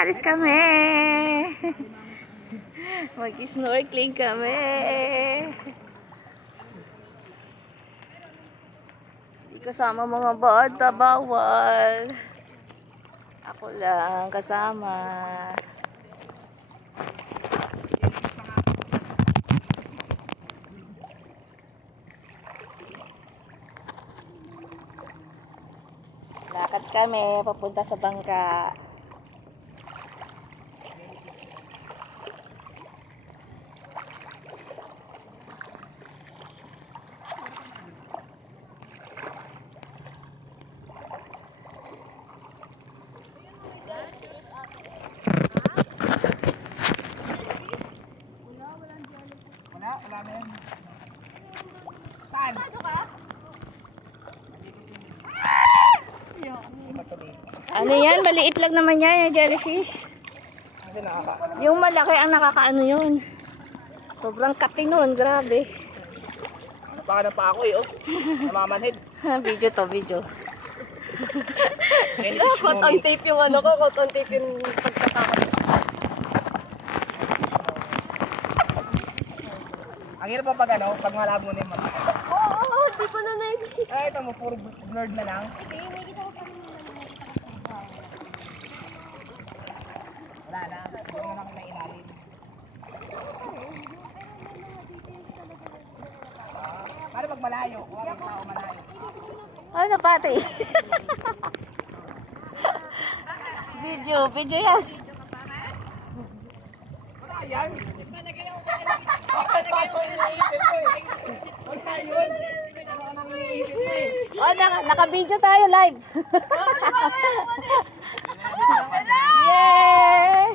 Alis kami. Mag-snorkeling kami. Hindi kasama mga bata, bawal. Ako lang kasama. Lakad kami papunta sa bangka. Wala na yan. Saan? Ano yan? Maliit lang naman yan, yung jellyfish. Yung malaki ang nakakaano yun. Sobrang kati nun, grabe. Napaka pa ako eh, oh. Namamanhid. Video to, video. Cotton tape yung ano ko, cotton tape yung pagkatakot. Ang hirap pa pag ano, pag malabo na yung mata. Oo, di ko na naibig. Ay, ito mo, puro blurred na lang. Wala na, huwag na lang na ilalim. Paano pag malayo? Huwag ang tao malayo. Ano pati? Video yan. Wala yan. Wala yun. Oh, naka-video tayo live. Yay!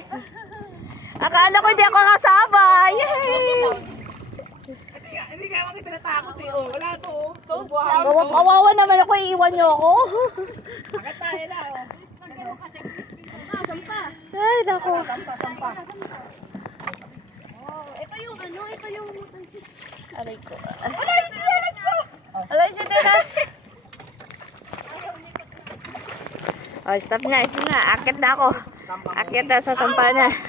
Akala ko hindi ako kasama. Yay! Hindi kaya makita natakot eh. Oh, wala to. Kawawa naman ako, iiwan niyo ako. Agad tayo na. Sampa. Ay, naku. Sampa. Oh, ito yung ano, ito yung... Aray ko. Alay, Judelas. Oh, stop na. Akit na ako. Akit na sa sampa na.